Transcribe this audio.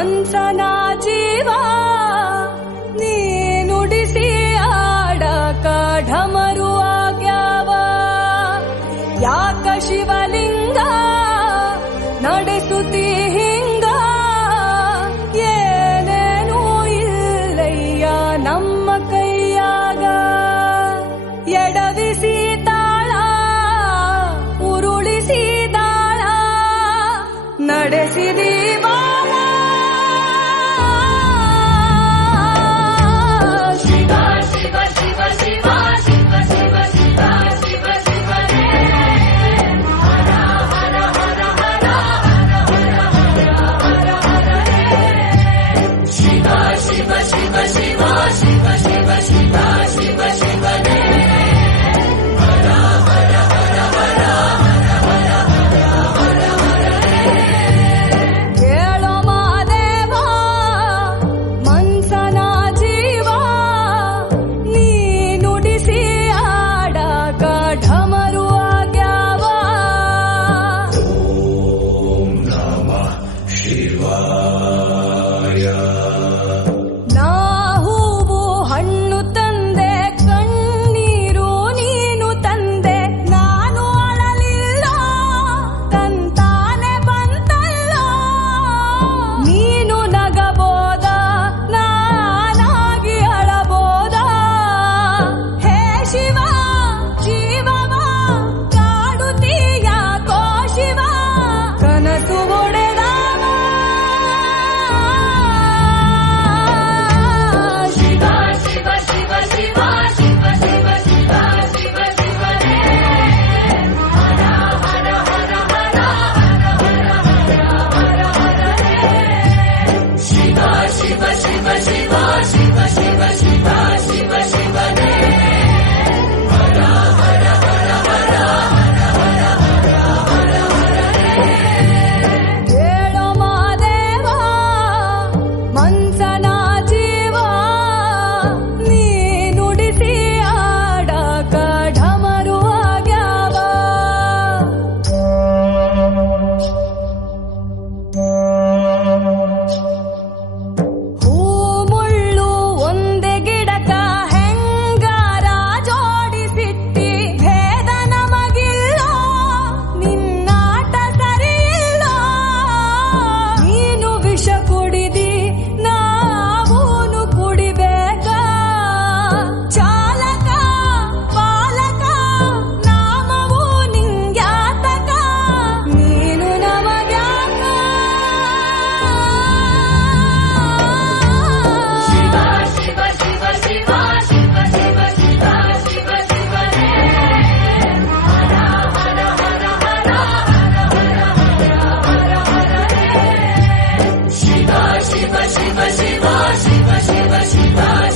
ಮನ್ಸನ ಜೀವ, ನೀ ನುಡಿಸಿ ಆಡಕ ಢಮರು ಆಗ್ಯಾವ. ಯಾಕ ಶಿವಲಿಂಗ ನಡೆಸುತ್ತಿ ಹಿಂಗ? ಏನೇನೂ ಇಲ್ಲಯ್ಯ ನಮ್ಮ ಕೈಯಾಗ. ಎಡವಿಸಿ ತಾಳ, ಉರುಳಿಸಿ ತಾಳ, ನಡೆಸಿದಿ शिव शिव शिव शिव बसे बा